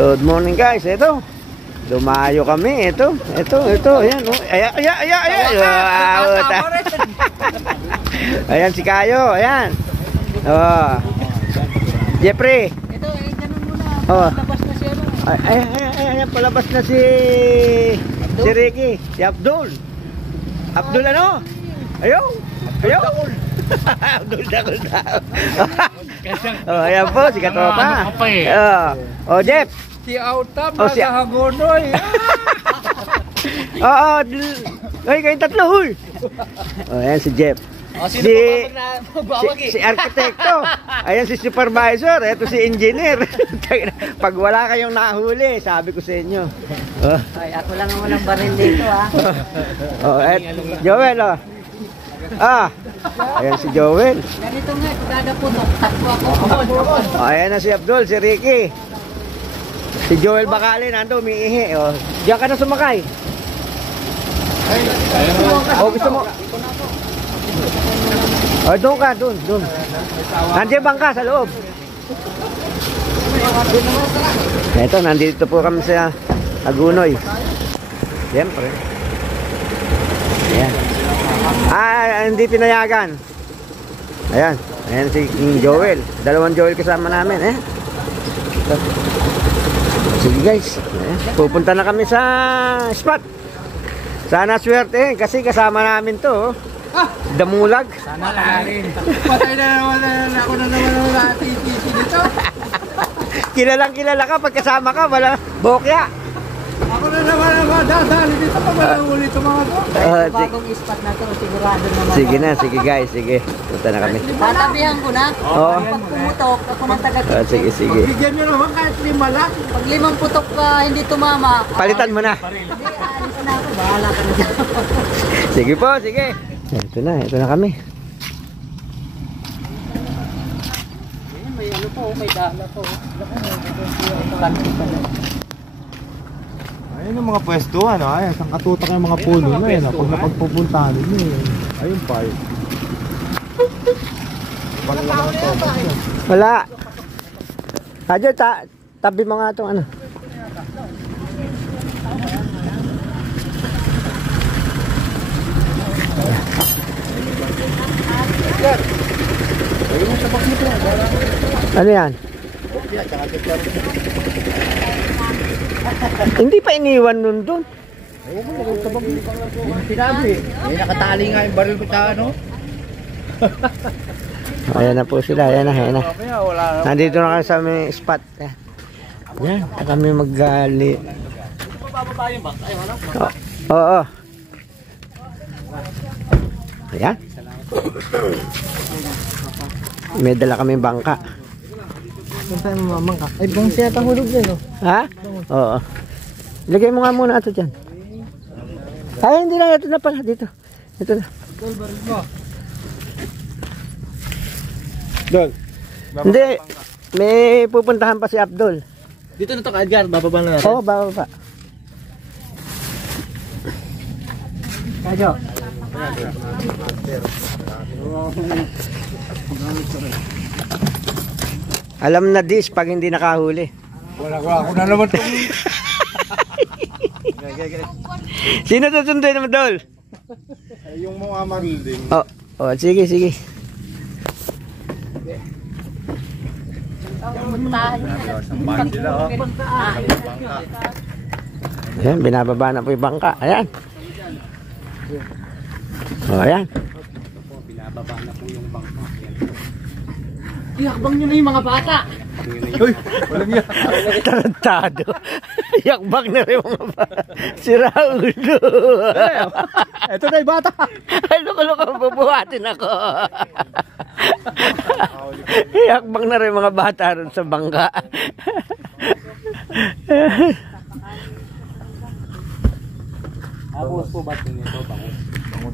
Good morning guys, ito. Lumayo kami, ito. Ayan, oh. Ayan. Ayan si Kayo, ayan. Oh. Jeffrey. Ito, ganun muna. Oh. Labas na siya. Ayan, palabas na si Ricky, si Abdul. Abdul ano? Ayaw. Abdul Dakul daw. Oh, ayan po, si Katopa. Oh, Jeff. Si Autam, si Hagonoy. Oo, kayong tatlo, huy. Oh, ayan si Jeff. Si arkitekto. Ayan si supervisor. Ito si engineer. Pag wala kayong nahuli, sabi ko sa inyo. Ay, ako lang ang walang baril dito, ha. Joel, oh. Ayan si Joel. Ganito nga, kada putok, takbo ako. Ayan na si Abdul, si Ricky. Si Joel Bacali, nando, umiihi. Diyan ka na sumakay. Gusto mo? Doon ka, doon. Nandiyan bangka sa loob. Ito, nandito po kami sa Agunoy. Siyempre. Ayan. Hindi pinayagan. Ayan si Joel. Dalawang Joel kasama namin, Sige guys, pupunta na kami sa spot. Sana swerte kasi kasama namin to. Damulag. Sana rin. Patay na naman ako na naman ang TTC dito. Kilala ka pag kasama ka, wala bokya. Ako na naman ang dadali dito pag malahuli ito mga to. Bagong spot na to, sigurado naman. Sige guys, sige. Punta na kami. Tatabihan ko na. Oo. Pag pumutok, ako ng taga-TTC. Sige. Bigyan nyo naman kahit 5 lang. Pag 5 putok ka, hindi tumama. Palitan mo na. Hindi, alis na ako. Bahala ka na dyan. Sige po, sige. Ito na kami. May ano po, may dala po. Ayun yung mga pwestuhan, ayan, sang katutak yung mga puno na yun, pag napagpupuntahan nyo ayun pa yun. Wala. Adyo, tabi mo nga itong ano. Ano yan? Hindi pa iniwan nun doon. Sinabi, may nakatali nga yung baril ko sa ano. Ayan na po sila, ayan na. Nandito na kami sa may spot. Ayan, kami maggali. Oo. Ayan. May dala kami bangka. Saan tayo mamamangka? Ay, bang siya tahulog yan, Ha? Oo. Lagay mo nga muna ito dyan. Ay, hindi na. Ito na pala. Dito. Ito na. Doon. Hindi. May pupuntahan pa si Abdul. Dito na ito ka, Edgar, bababa na natin. Oo, bababa. Kadyo. Alam na this pag hindi nakahuli. Wala ako na naman ito. Sino susunduin naman, Dol? Yung mga marilding. Sige. Ayan, binababa na po yung bangka. Ayan. Ayan. Binababa na po yung bangka. Iyakbang nyo na yung mga bata. Uy, walang yan. Tarantado. Yakbang na rin mga bata. Si Raul. Ito na yung bata. Ay, loko-loko, bubuhatin ako. Yakbang na rin mga bata ron sa bangka. Bangus po ba ito nito?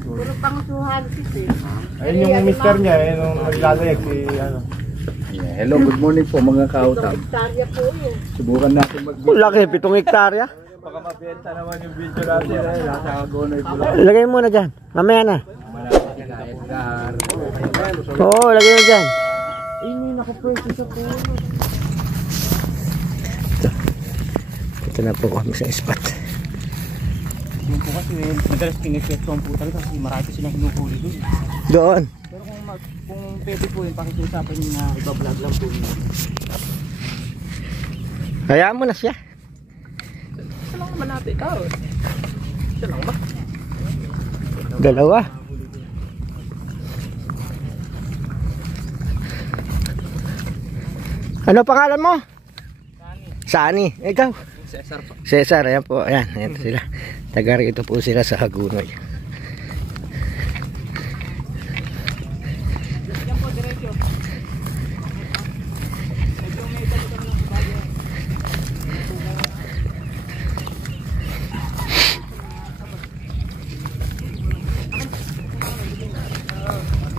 Puro pangusuhan kasi. Ayun yung mister niya, yung naglalayag si ano. Hello, good morning po mga kautam. Hektarya po yun. Subukan natin Laki, 7 hektarya. Baka mabenta naman yung video natin. Nasa Agonoy po. Lagay mo na dyan. Mamaya na. Oo, lagay mo dyan. May nakapwede sa puno. Dito na po kami sa spot. Yun po kasi madalas pinipetsuhan po talaga kasi marami silang hinuhuli doon. Doon. Pero kung pwede po yun, pakikiusapan nyo na iba-vlog lang po yun. Hayaan mo na siya. Isa lang naman natin ikaw. Isa lang ba? Dalawa. Ano pangalan mo? Sani. Ikaw? Cesar po. Cesar, ayan po. Ayan, ayan sila. Taga rito po sila sa Hagunoy. Yan po, diretso. Medyo may dalaga lang sa bagay.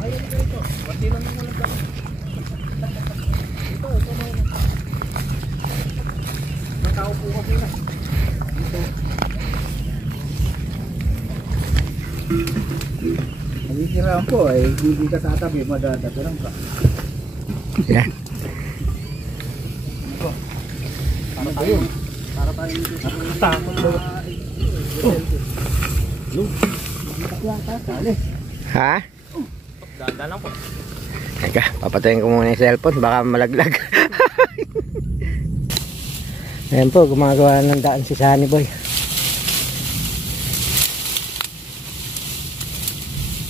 Ayun dito. Pati lang yung ulang lang. Ito mga. Matao po kasi na. Dito. Nagisiraan po eh, hindi ka tatabi, madadagurang ka. Ayan. Para tayo. Para tayo dito sa takot ba? Ha? Ganda lang po. Teka, papatayin ko muna yung cellphone. Baka malaglag. Ayan po, gumagawa ng daan si Sunny Boy.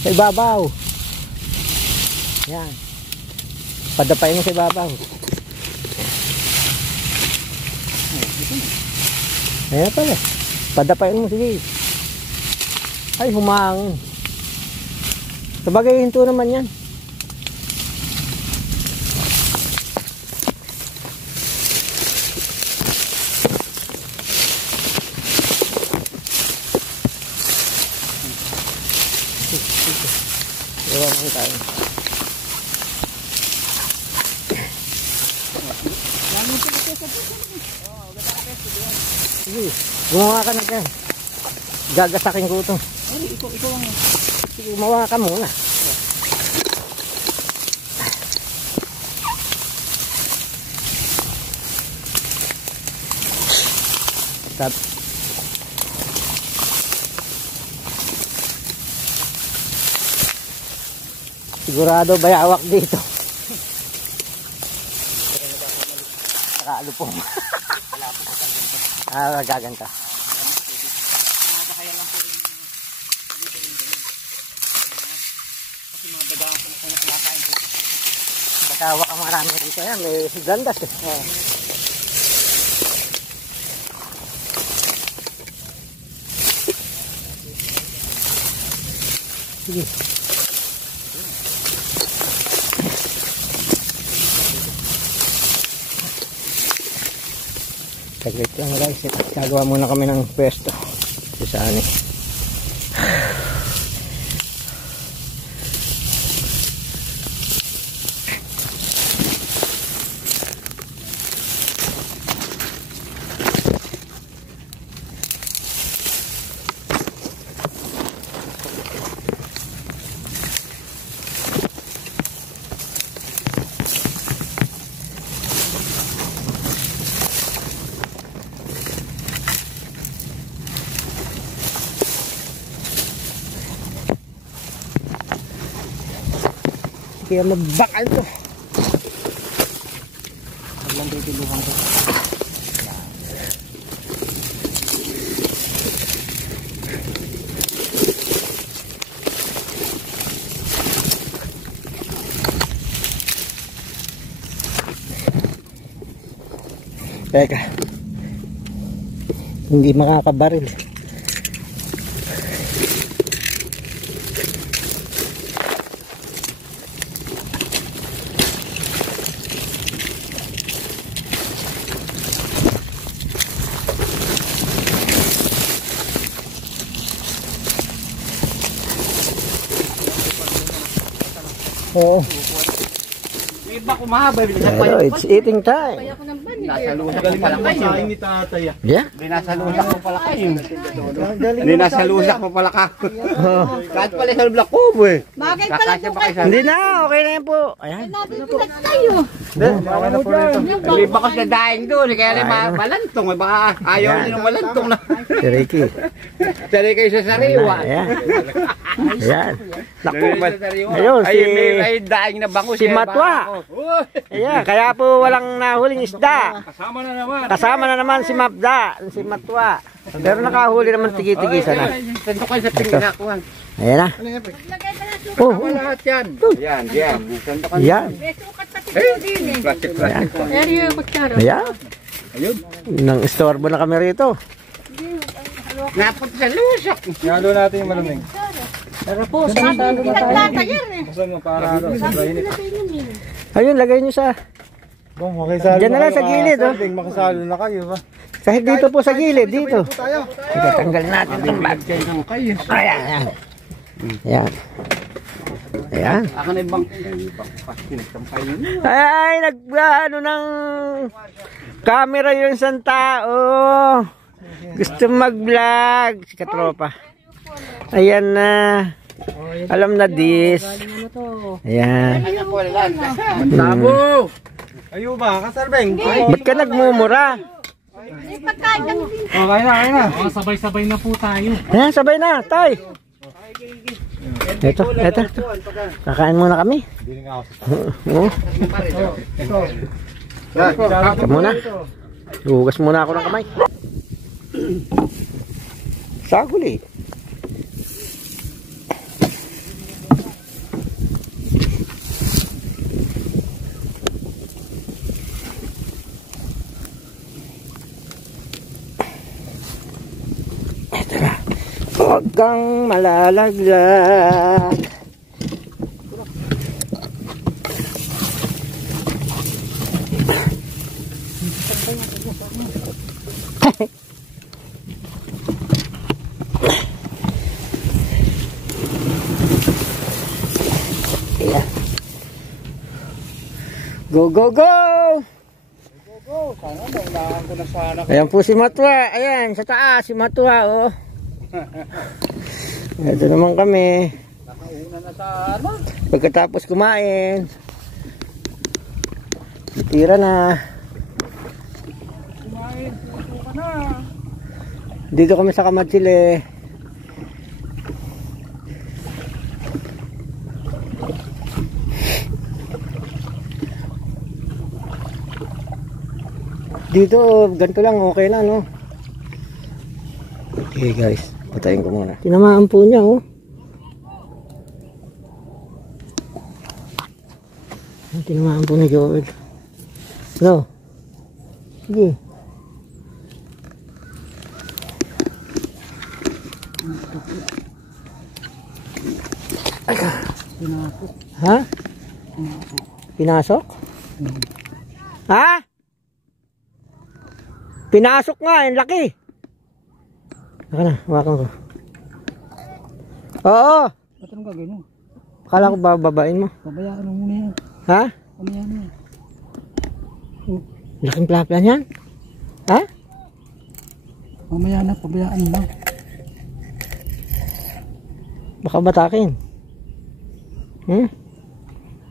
Sa ibabaw. Yan. Padapain mo sa ibabaw. Ayan pala. Padapain mo, sige. Ay, humang. Sabagay, hinto naman yan. Iwan mo tayo. Sige, gumawa ka na dyan. Gagasakin ko ito. Ay, ikaw lang. Sige, gumawa ka muna. Stop. Sigurado bayawak dito. Nakalupong. Gaganta. Kaya lang po yung kasi mga daga ang kinakain po. Bayawak ang marami dito yan. May gandas eh. Sige. Saglit lang guys, gagawa muna kami ng pwesto si Sunny. Kaya magbakal to. Hablang tutulungan ko. Teka. Hindi makakabaril. May iba kumahaba. Pero it's eating time. Nasa lusak ko pala kayo. Ni tatay. Yeah. Nasa lusak ko pala kayo. Nasa lusak ko pala ka. Kahit pala sa black kubo eh. Bagay pala po kayo. Hindi na, okay na yan po. Ayan. Nabibilag kayo. May bakos na daing doon. Kaya rin malantong. Baka ayaw nyo ng malantong na. Si Ricky. Sari kayo sa sariwa. Ayan. Ayan. Naku, Ayun, ayun, may daing na bango. si Matwa. Ayan, kaya po walang nahuling isda. Kasama na naman. Kasama na naman si Mapda, si Matwa. Pero nakahuli naman tigi-tigisa na. Sento kayo sa pininakuhan. Ayan na. Oh, oh. Lahat yan. Yan, yan. Sento kayo. Yan. May sukat pati kayo din eh. Plastic. Eri yung kutsara. Ayan. Ayun. Nang istorbo na kami rito. Napunta sa lusak. Halo natin yung malamig. Sabi pinaglata yan eh. Gusto mo para ano? Ayun, lagay nyo sa... Bong, makisalo Diyan na lang sa gilid, oh. Makisalo na kayo ba? Kahit dito po sa gilid, dito. Sige, tanggal natin itong bag. Ayan, ayan. Ayan. Ayan. Ako na ibang Ay, nag-ano ng camera yung isang tao. Gusto mag-vlog. Si Katropa. Ayan na. Alam na this. Ayan. Tabo. Ayo ba? Kasarbeng. Ba't ka nagmumura? May pagkain kami din. Okay na, okay na. Sabay-sabay na po tayo. Ayan, sabay na, tay. Ito. Kakain muna kami. Oo. Ito muna. Hugas muna ako ng kamay. Saguli. Ito na. Huwag kang malalaglag. Yeah. Go, go, go! Ayan po si Matwa. Ayan, sa taas si Matwa, oh. Ito naman kami. Pagkatapos kumain, tira na. Dito kami sa Kamatsile. Dito, ganito lang, okay na, no? Okay, guys. Patayin ko muna. Tinamaan po niya, oh. Tinamaan po ni Joel. No? Sige. Ha? Pinasok? Ha? Pinasok nga, yung laki. Baka na, hawakan ko. Oo. Ba't anong gagawin mo? Akala ko bababain mo. Pabayaan mo muna yan. Ha? Pabayaan mo. Laking plaplan yan? Ha? Mamaya na, pabayaan mo. Baka batakin.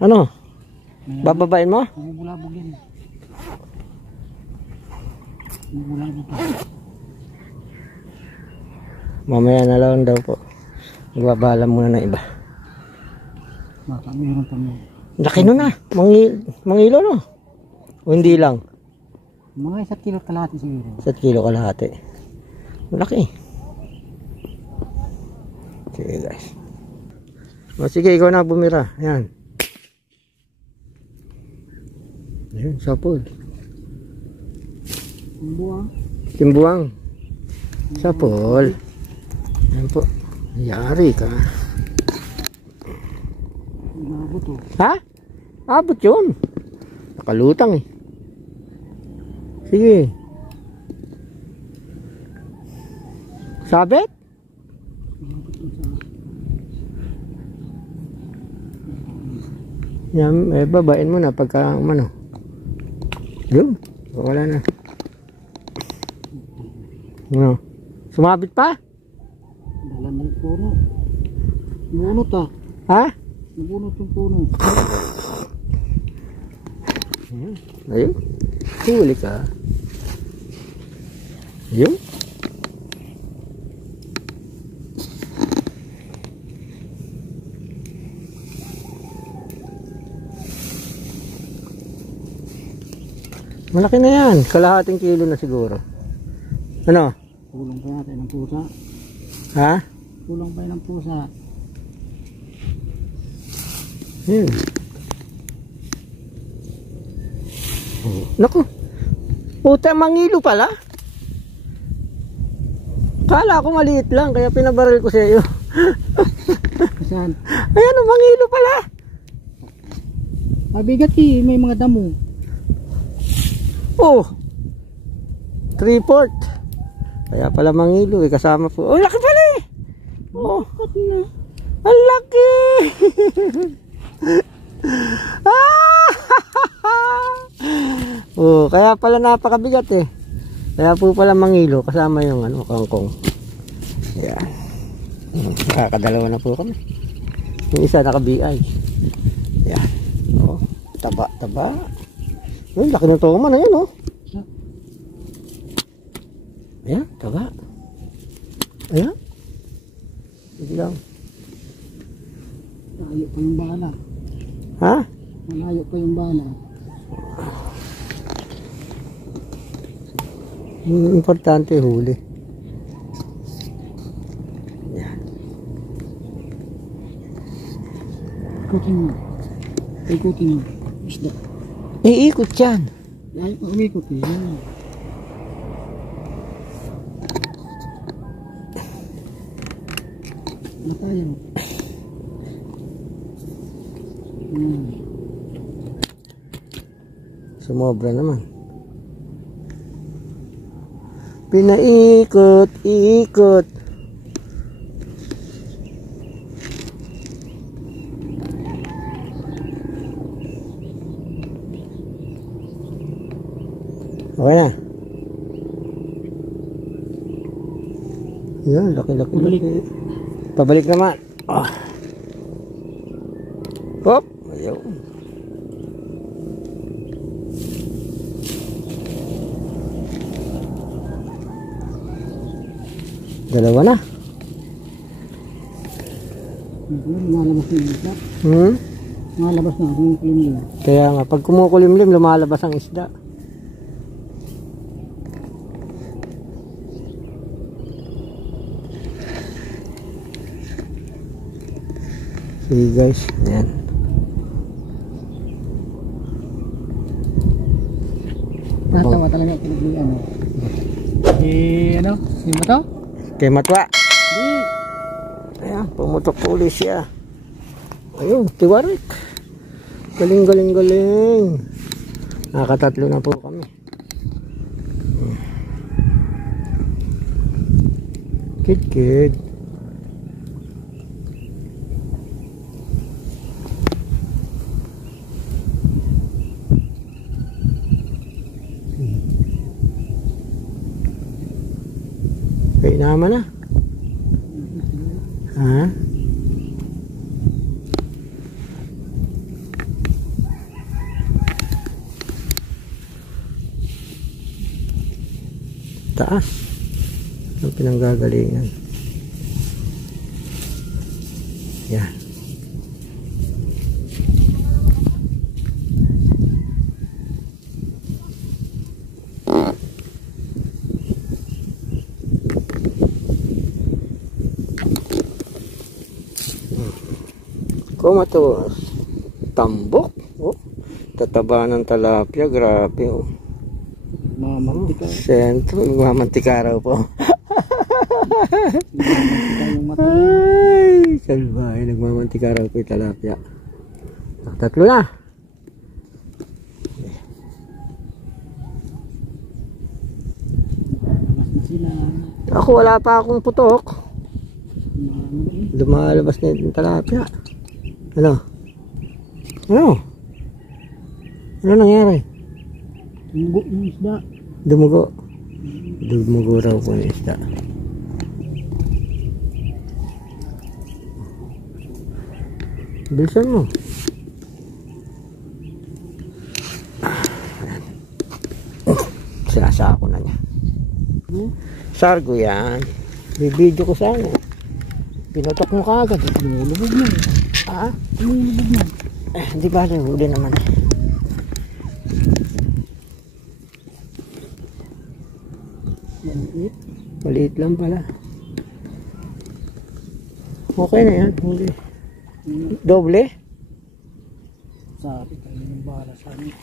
Ano? Bababain mo? Bumubulabog yan. Bumubulabog pa. Mamaya na lang daw po. Magbabalam muna ng iba. Baka meron pa mo. Laki nun na. Mangilo no? O hindi lang? Mga 1 kilo kalahati siguro. 1 kilo kalahati. Laki. Sige guys. O sige, ikaw na bumira. Ayan. Ayan, sapol. Buwang. Timbuang. Sapol. Ayan po. Yari ka. Mabot oh. Ha? Abot yun. Nakalutang eh. Sige. Sabit? Yan, babain mo na pagka ano. Yun, wala na. Ano? Sumabit pa? Dalan ng puno. Nabunot ah. Ha? Nabunot yung puno. Ayun. Huli ka. Ayun. Malaki na yan. Kalahating kilo na siguro. Ano? Kulang pa natin ng pusa. Ha? Kulang pa ng pusa. Ayun. Naku. Puta, mangilo pala. Kala ko maliit lang, kaya pinabaril ko sa iyo. Saan? Ayan, mangilo pala. Mabigat eh, may mga damo. Oh. 3/4. Kaya pala mangilo, kasama po. Oh, laki pala eh. Oh. Ang laki. Oh, kaya pala napakabigat eh. Kaya po pala mangilo kasama yung ano, kangkong. Yan. Nakakadalawa na po kami. Yung isa naka-BI. Yan. Oh, taba. Yung laki ng tunga man, ayan oh. Ayan, taba. Ayan. Hindi lang. Malayo pa yung bala. Ha? Malayo pa yung bala. Yung importante huli. Yan. Ikutin mo. Ikutin mo. Isda. Iikot yan. Ayaw pa umikot eh. Yan. Ano tayo? Sumobra naman. Pinaikot, ikot. Okay na. Yan, laki-laki. Pabalik naman. Oh. Hop. Ayaw. Dalawa na. Lumalabas na yung isda. Lumalabas na kung kulimlim. Kaya nga, pag kumukulimlim, lumalabas ang isda. Sige guys, ayan. Tatawa talaga kinaglian eh. Ano? Sino to? Kay Matwa. Ayan, pumutok po ulit siya. Ayun, tiwarik. Galing. Nakatatlo na po kami. Kid. Okay naman na. Ha? Taas. Ang pinanggagalingan. Yan. Kumatos. Tambok. Oh. Tataba ng talapia. Grabe oh. Mamantika. Sentro. Mamantika raw po. Mamantika yung mata. Ay. Salbahe. Nagmamantika raw po yung talapia. Tatlo na. Mas na sila. Ako wala pa akong putok. Marami. Lumalabas na yung talapia. Ano? Ano? Ano nangyari? Tumugo yung isda. Dumugo. Dumugo raw po yung isda. Bilisan mo. Sinasako na niya. Sargo yan. Bibidyo ko sana. Pinutok mo kaagad. Lumulubog na. Ah? Lumulubog na. Hindi ba rin? Huli naman. Maliit lang pala. Okay na yan. Huli. Doble? Sabi kayo ng bahala sa amin.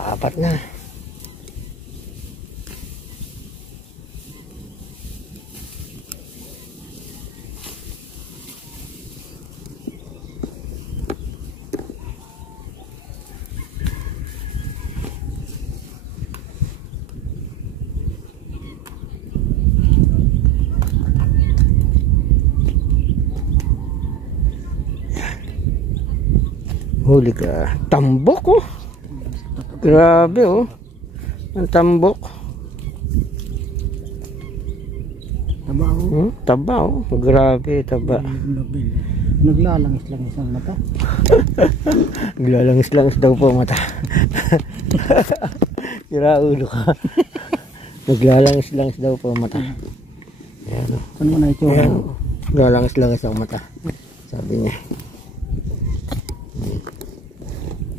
Kaapat na. Huli ka. Tambok oh. Grabe oh. Ang tambok. Taba oh. Taba oh. Grabe taba. Naglalangis-langis ang mata. Naglalangis-langis daw po mata. Sira ulo ka. Naglalangis-langis daw po mata. Ayan oh. Saan mo na ito? Ayan oh. Naglalangis-langis ang mata. Sabi niya.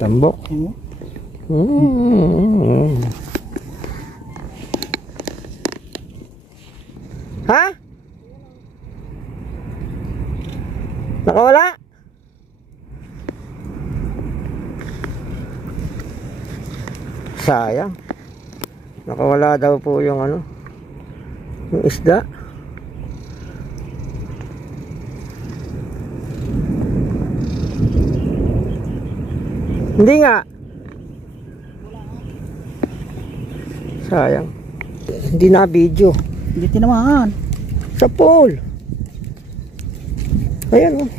Tambok. Ha? Nakawala? Sayang. Nakawala daw po yung ano, yung isda. Hindi nga. Sayang. Hindi na video. Hindi tinamaan. Sa pool. Ayan oh.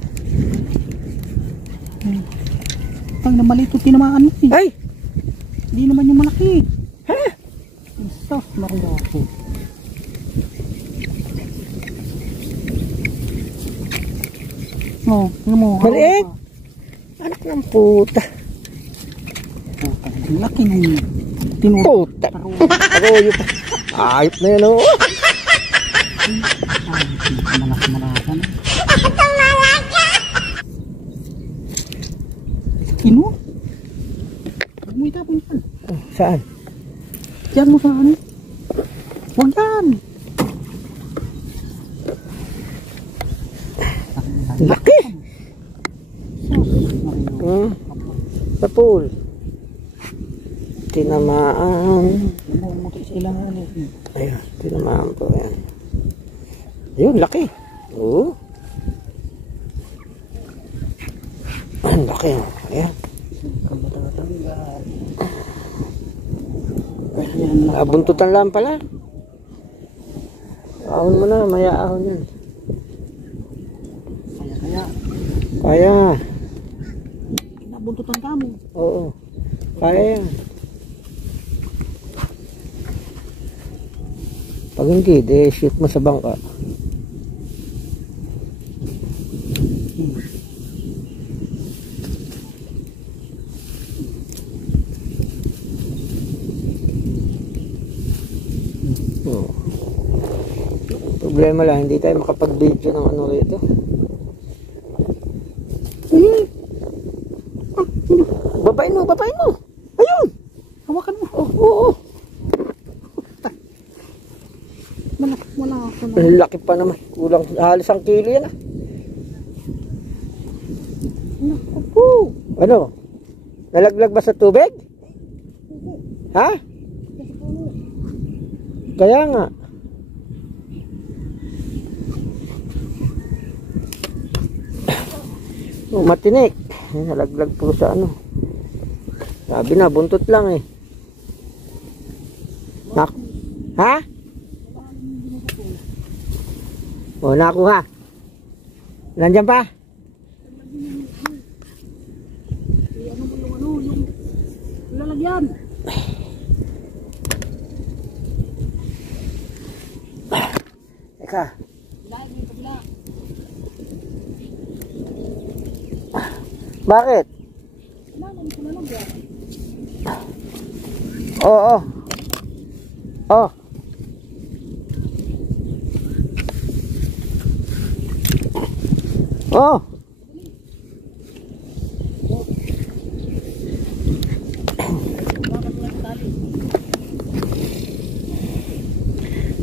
Ang namalito tinamaan mo eh. Ay! Hindi naman yung malaki. Ha? Isos, makuha ko. Oh, ano mo? Maliit. Anak ng puta. Ang laki nung tinuro. Puta. Aroyo pa. Ayop na yan oh. Malas-malasan. Kino? Huwag mo itapon yan. Saan? Diyan mo sa ano? Huwag yan. Laki. Sa pool. Tinamaan. Namumuti sa ilang ano. Ayun, tinamaan po yan. Ayun, laki. Oo. Ang laki oh. Ayan. Buntutan lang pala. Ahon mo na, maya ahon yan. Kaya. Kaya. Nabuntutan ka mo. Oo. Kaya yan. Pag hindi, shoot mo sa bangka. Problema lang, hindi tayo makapag-video ng ano rito. Babain mo, babain mo. Ayun. Hawakan mo. Oo. Wala ako na. Ang laki pa naman. Kulang halos 1 kilo yan ah. Naku. Ano? Nalaglag ba sa tubig? Ha? Kaya nga. Oh, matinik. Nalaglag po sa ano. Sabi na, buntot lang eh. Ha? O, nakuha. Nandiyan pa? Lalagyan. Teka. Bakit? Oo. Oh. Oh.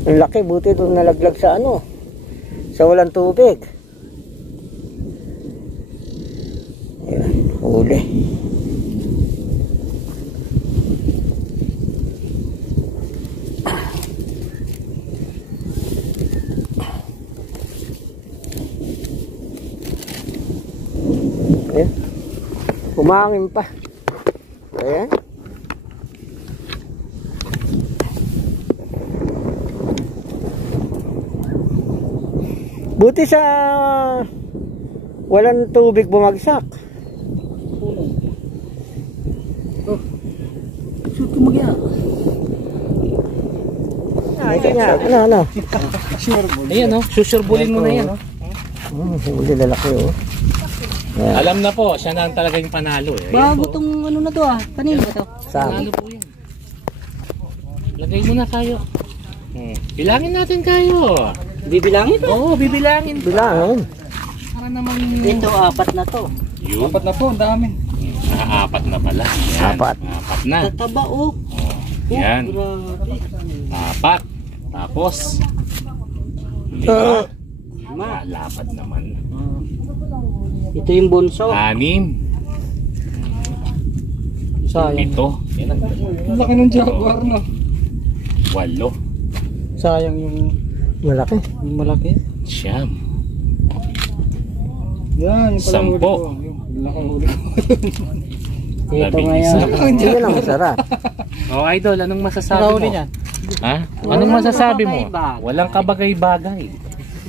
Ang laki, buti doon nalaglag sa ano, sa walang tubig. Ayan, huli. Ayan, umangin pa. Ayan. Buti sa walang tubig bumagsak. Shoot ko magya. Ano? Ayan oh, susurbulin mo na yan oh. Huli lalaki oh. Ayan. Alam na po, siya na ang talaga yung panalo eh. Bago tong ano na to ah. Kanino ba to? Saan? Panalo po yan. Lagay mo na kayo. Bilangin natin kayo. Bibilangin to? Oo, bibilangin. Bilangin. Para naman Ito, apat na to. yun. Apat na po, ang dami. Apat na pala. Yan. Apat. Apat na. Tataba oh. Yan. Grabe. Apat. Tapos. Lima. Lapat naman. Ito yung bunso. 6. Sayang. 7. Yan ang Laki ng jaguar no. 8. Sayang yung Malaki. malaki. 9. Yan, yung pala huli 10. ko. Yung laki huli ko. Ito 11. ngayon. Hindi lang masarap. Oh, idol, anong masasabi mo? Ha? Anong masasabi mo? Walang kabagay-bagay.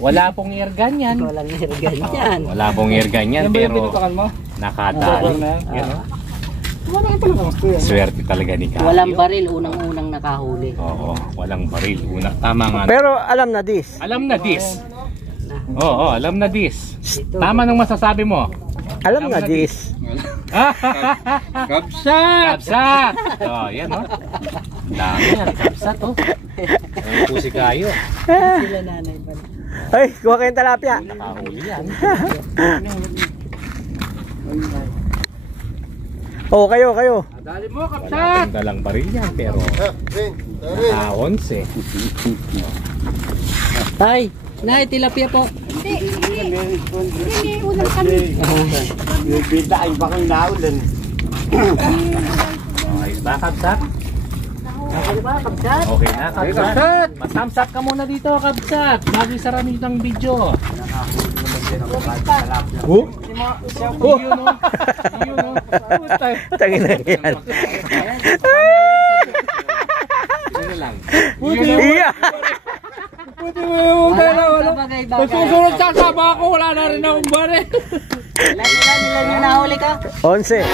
Wala pong air gun yan. Walang nirgan yan. Wala pong air gun yan, Yan ba yung pero pinupakan mo? nakatali. Na yan? Yan, oh. Wala ka pala kamusta yan. Swerte talaga ni Kayo. Walang baril, unang-unang nakahuli. Oo, walang baril. Tama nga. Pero alam na this. Alam na this. Oo, alam na this. Tama nung masasabi mo. Alam na this. Kapsat! Kapsat! Oh, yan oh. Dami yan, kapsat oh. Ano po si Kayo? Sila nanay pa. Ay, kuha kayong talapia. Nakahuli yan. Oh, kayo. Dali mo, Wala kapsat! pong dalang baril yan, pero naka-11. Tay, nay, tilapia po. Hindi, ulam kami. Bibita ay bakang naulan. Ayos ba, kapsat? Okay ba, kabsat? Okay na, kapsat. Matamsak ka muna dito, kapsat. Bago isara nyo ng video. Oh? Yun oh. Yun oh. Tangin na yan. Yun lang. Iya. Walang kabagay-bagay. Susunod sa saba ako, wala na rin akong bare. Ilan yung nahuli ka? 11.